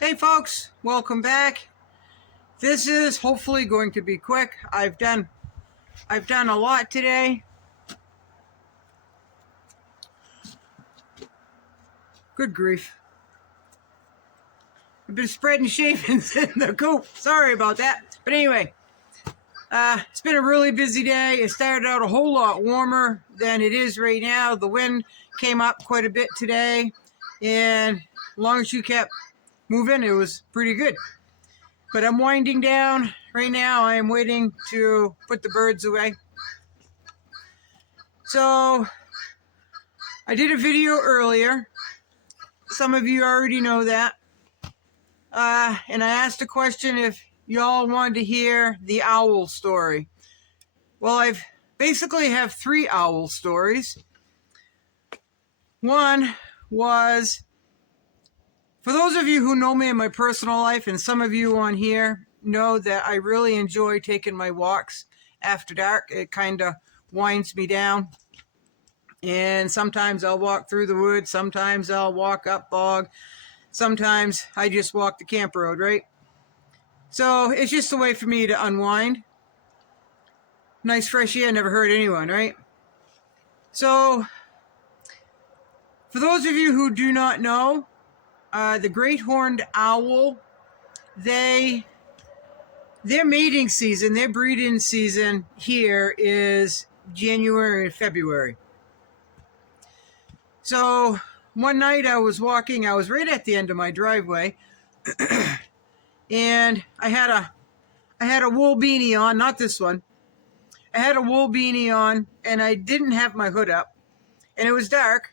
Hey folks, welcome back. This is hopefully going to be quick. I've done a lot today. Good grief. I've been spreading shavings in the coop. Sorry about that. But anyway, it's been a really busy day. It started out a whole lot warmer than it is right now. The wind came up quite a bit today, and as long as you kept moving, it was pretty good. But I'm winding down right now. I am waiting to put the birds away. So I did a video earlier. Some of you already know that. And I asked a question if y'all wanted to hear the owl story. Well, I've basically have 3 owl stories. One was, for those of you who know me in my personal life, and some of you on here know that I really enjoy taking my walks after dark. It kind of winds me down. And sometimes I'll walk through the woods. Sometimes I'll walk up bog. Sometimes I just walk the camp road, right? So it's just a way for me to unwind. Nice fresh air never hurt anyone, right? So for those of you who do not know, the great horned owl, their mating season, their breeding season here is January and February. So one night I was walking, I was right at the end of my driveway, and I had a wool beanie on, not this one. I had a wool beanie on, and I didn't have my hood up, and it was dark,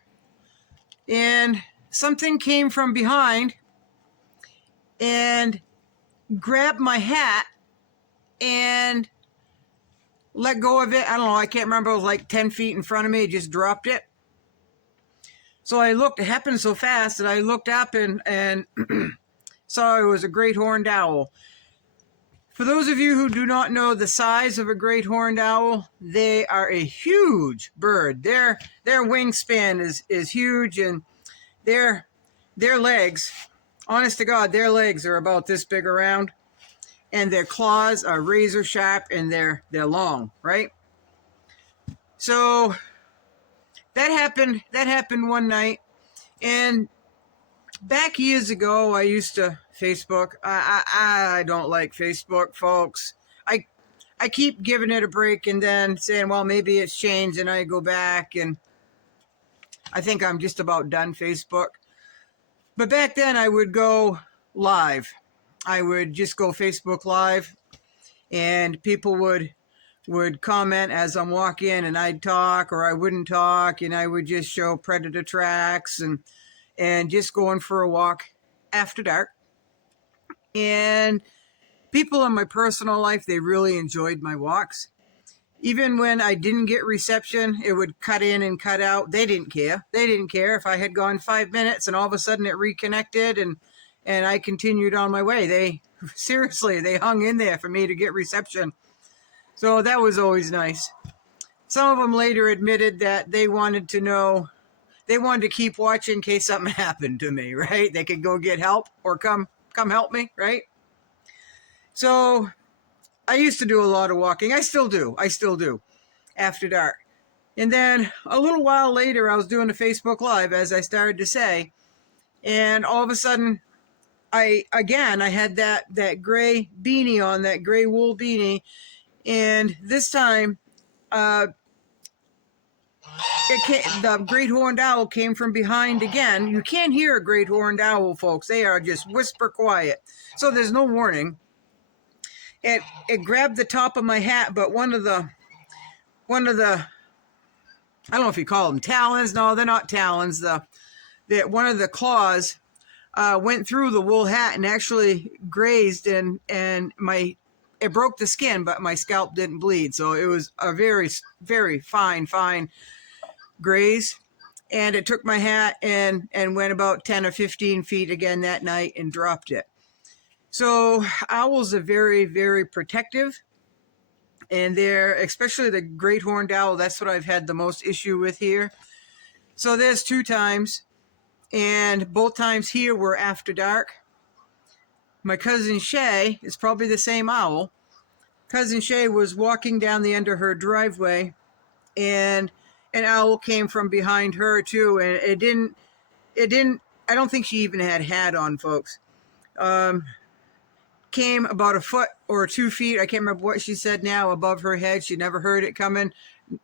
and something came from behind and grabbed my hat and let go of it. I don't know, I can't remember, it was like 10 feet in front of me, it just dropped it. So I looked, it happened so fast that I looked up and saw it was a great horned owl. For those of you who do not know the size of a great horned owl, they are a huge bird. Their wingspan is huge, and their legs, honest to God, their legs are about this big around, and their claws are razor sharp, and they're long, right? So that happened one night, and back years ago, I used to Facebook. I don't like Facebook, folks. I keep giving it a break and then saying, well, maybe it's changed, and I go back, and I think I'm just about done Facebook. But back then, I would go live. I would just go Facebook Live, and people would comment as I'm walking, and I'd talk or I wouldn't talk, and I would just show predator tracks and just going for a walk after dark. And people in my personal life, they really enjoyed my walks. Even when I didn't get reception, it would cut in and cut out. They didn't care. They didn't care if I had gone 5 minutes and all of a sudden it reconnected and I continued on my way. They hung in there for me to get reception. So that was always nice. Some of them later admitted that they wanted to keep watching in case something happened to me, right? They could go get help or come help me, right? So I used to do a lot of walking. I still do after dark. And then a little while later, I was doing a Facebook Live, as I started to say, and all of a sudden, I had that gray beanie on, that gray wool beanie, and this time, the great horned owl came from behind again. You can't hear a great horned owl, folks. They are just whisper quiet. So there's no warning. It grabbed the top of my hat, but one of the I don't know if you call them talons. No, they're not talons. One of the claws went through the wool hat and actually grazed, and it broke the skin, but my scalp didn't bleed. So it was a very, very fine graze. And it took my hat and went about 10 or 15 feet again that night and dropped it. So owls are very, very protective. And especially the great horned owl, that's what I've had the most issue with here. So there's 2 times. And both times here were after dark. my cousin Shay, it's probably the same owl. Cousin Shay was walking down the end of her driveway, and an owl came from behind her too, and it didn't, I don't think she even had a hat on, folks. Came about a foot or 2 feet, I can't remember what she said now, above her head. She never heard it coming,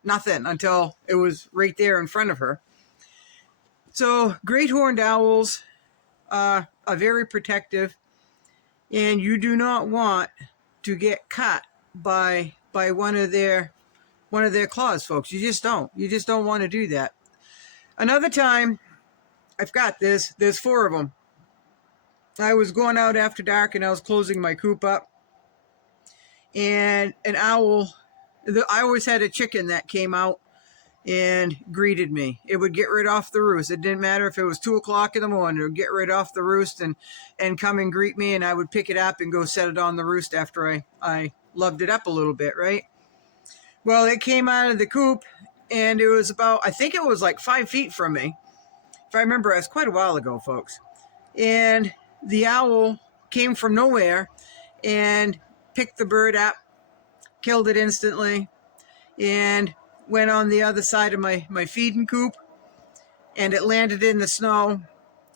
nothing, until it was right there in front of her. So great horned owls are very protective, and you do not want to get cut by one of their claws, folks. You just don't want to do that. Another time, I've got this, there's 4 of them. I was going out after dark and I was closing my coop up, and an owl, I always had a chicken that came out and greeted me. It would get right off the roost. It didn't matter if it was 2 o'clock in the morning. It would get right off the roost and come and greet me, and I would pick it up and go set it on the roost after I loved it up a little bit, right? Well, it came out of the coop, and it was about, I think it was like 5 feet from me. If I remember, it was quite a while ago, folks. And the owl came from nowhere and picked the bird up, killed it instantly, and went on the other side of my feeding coop, and it landed in the snow.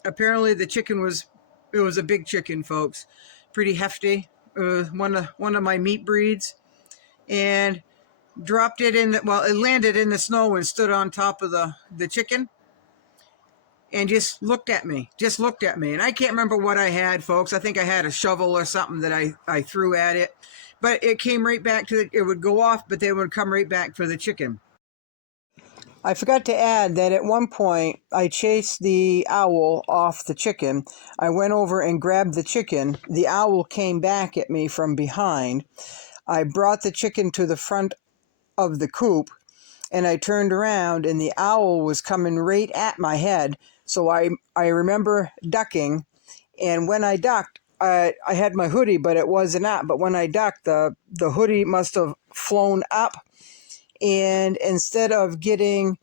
Apparently the chicken was a big chicken, folks, pretty hefty. It was one of my meat breeds, and dropped it in it landed in the snow and stood on top of the chicken and just looked at me. And I can't remember what I had, folks. I think I had a shovel or something that I threw at it, but it came right back to it would go off, but they would come right back for the chicken. I forgot to add that at one point I chased the owl off the chicken. I went over and grabbed the chicken. The owl came back at me from behind. I brought the chicken to the front of the coop, and I turned around, and the owl was coming right at my head. So I remember ducking, and when I ducked, I had my hoodie, but it wasn't up. But when I ducked, the hoodie must have flown up, and instead of getting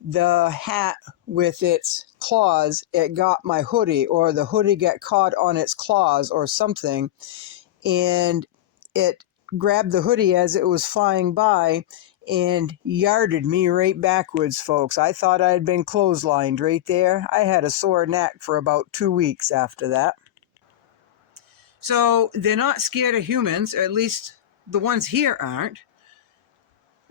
the hat with its claws, it got my hoodie, or the hoodie got caught on its claws or something, and it grabbed the hoodie as it was flying by and yarded me right backwards, folks. I thought I had been clotheslined right there. I had a sore neck for about 2 weeks after that. So they're not scared of humans, or at least the ones here aren't.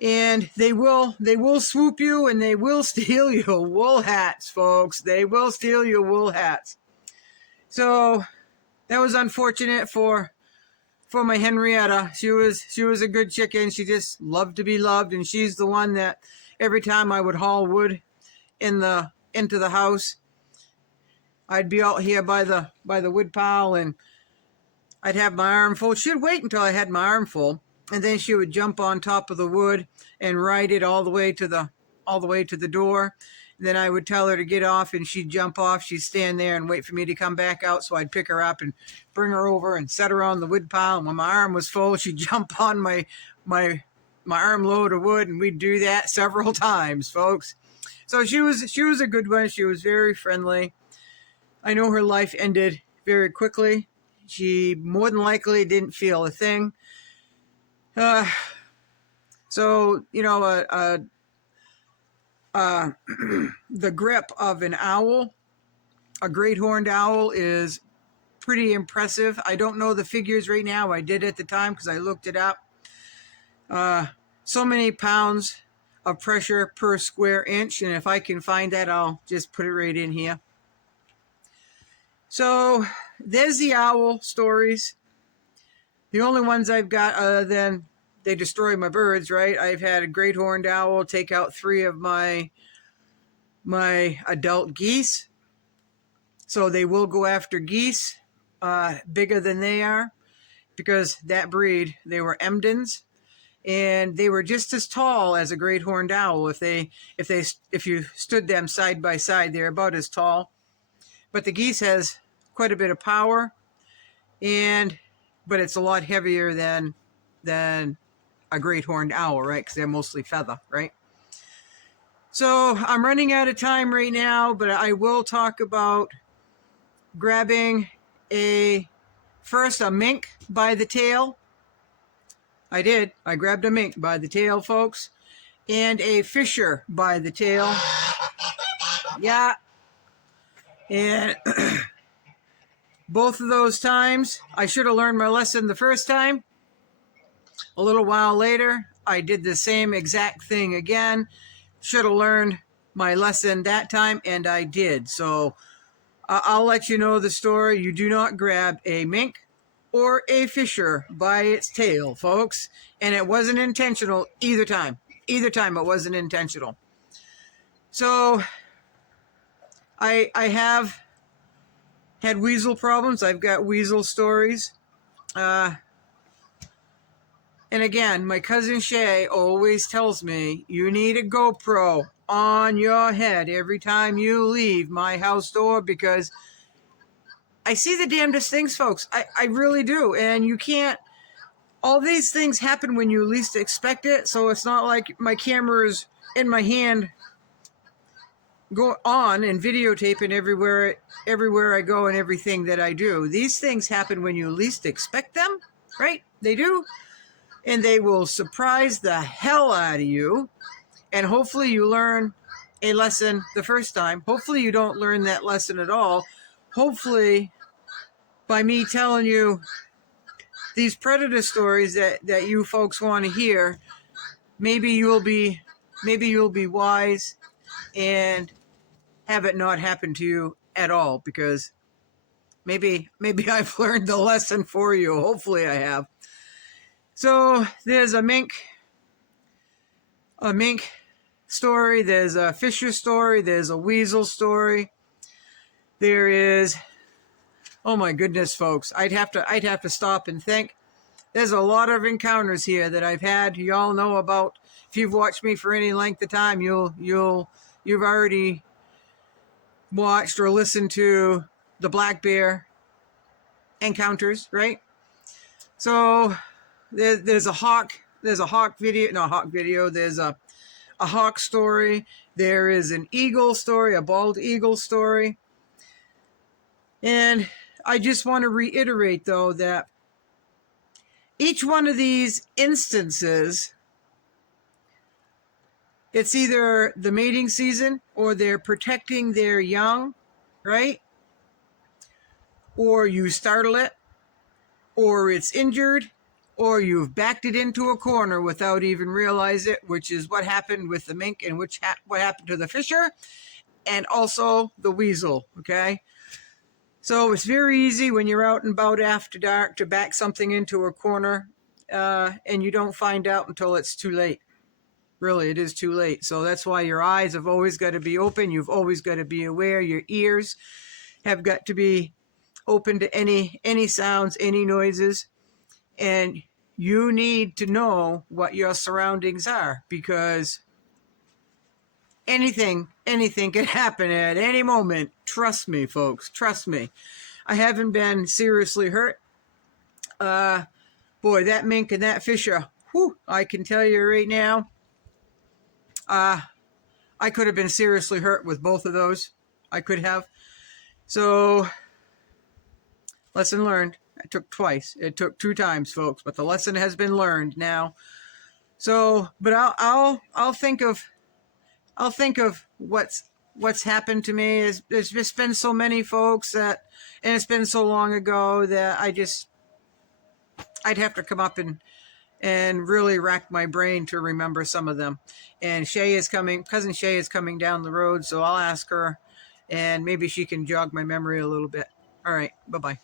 And they will swoop you, and they will steal your wool hats, folks. They will steal your wool hats. So that was unfortunate for my Henrietta. She was a good chicken. She just loved to be loved, and she's the one that every time I would haul wood into the house, I'd be out here by the wood pile, and I'd have my arm full. She'd wait until I had my arm full, and then she would jump on top of the wood and ride it all the way to the door. Then I would tell her to get off, and she'd jump off. She'd stand there and wait for me to come back out, so I'd pick her up and bring her over and set her on the wood pile. And when my arm was full, she'd jump on my armload of wood, and we'd do that several times, folks. So she was a good one. She was very friendly. I know her life ended very quickly. She more than likely didn't feel a thing. So, you know, the grip of an owl, a great horned owl, is pretty impressive. I don't know the figures right now. I did at the time because I looked it up. So many pounds of pressure per square inch, and if I can find that, I'll just put it right in here. So there's the owl stories. The only ones I've got, other than they destroy my birds, right? I've had a great horned owl take out 3 of my adult geese. So they will go after geese bigger than they are, because that breed, they were Emdens, and they were just as tall as a great horned owl. If you stood them side by side, they're about as tall. But the geese has quite a bit of power, but it's a lot heavier than a great horned owl, right? Because they're mostly feather, right? So I'm running out of time right now, but I will talk about grabbing a first a mink by the tail. I did. I grabbed a mink by the tail, folks, and a fisher by the tail. Yeah. And both of those times, I should have learned my lesson the first time. A little while later, I did the same exact thing again. Should have learned my lesson that time, and I did. So I'll let you know the story. You do not grab a mink or a fisher by its tail, folks. And it wasn't intentional either time. Either time it wasn't intentional. So I have had weasel problems. I've got weasel stories. And again, my cousin Shay always tells me, you need a GoPro on your head every time you leave my house door, because I see the damnedest things, folks. I really do. And you can't, all these things happen when you least expect it. So it's not like my camera is in my hand, go on and videotaping everywhere I go and everything that I do. These things happen when you least expect them, right? They do. And they will surprise the hell out of you. And hopefully you learn a lesson the first time. Hopefully you don't learn that lesson at all. Hopefully, by me telling you these predator stories that you folks want to hear, maybe you'll be wise and have it not happen to you at all, because maybe I've learned the lesson for you. Hopefully I have. So there's a mink story, there's a fisher story, there's a weasel story. There is, oh my goodness, folks, I'd have to stop and think. There's a lot of encounters here that I've had. You all know about. If you've watched me for any length of time, you've already watched or listened to the black bear encounters, right? So there's a hawk video. There's a hawk story. There is an eagle story, a bald eagle story. And I just want to reiterate, though, that each one of these instances, it's either the mating season or they're protecting their young, right? Or you startle it, or it's injured, or you've backed it into a corner without even realize it, which is what happened with the mink and what happened to the fisher and also the weasel, okay? So it's very easy when you're out and about after dark to back something into a corner, and you don't find out until it's too late. Really, it is too late. So that's why your eyes have always got to be open. You've always got to be aware. Your ears have got to be open to any sounds, any noises. And you need to know what your surroundings are, because anything can happen at any moment. Trust me, folks. Trust me. I haven't been seriously hurt. Boy, that mink and that fisher, whew, I can tell you right now, I could have been seriously hurt with both of those. I could have. So, lesson learned. It took twice. It took 2 times, folks, but the lesson has been learned now. So, but I'll think of what's happened to me. There's just been so many, folks, and it's been so long ago that I'd have to come up and really rack my brain to remember some of them. And cousin Shay is coming down the road, so I'll ask her, and maybe she can jog my memory a little bit. All right, bye-bye.